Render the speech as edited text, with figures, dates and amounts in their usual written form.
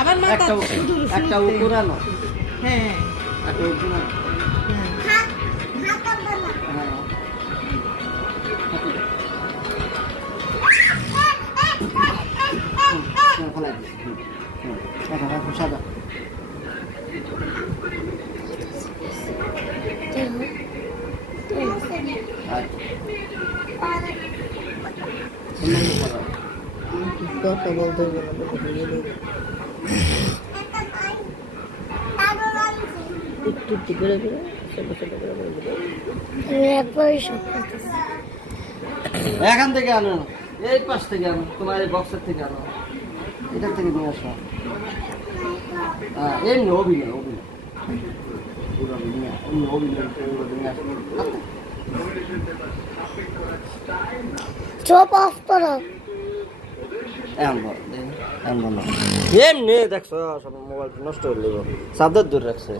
আবার মাথা একটা উপরে আনো। হ্যাঁ একটা উপরে আনো। সাদা কথা বলতে হবে না একটু একটু করে করে ছোট ছোট করে এখান থেকে আনো, এই পাশ থেকে আনো, তোমার এই বক্সের থেকে আনো, এটা থেকে নিয়ে আসো। এমনি অভিনয় অভিনয় এমনি দেখছো সব মোবাইল নষ্ট হয়ে যাবো, চার্জার দূর রাখছে।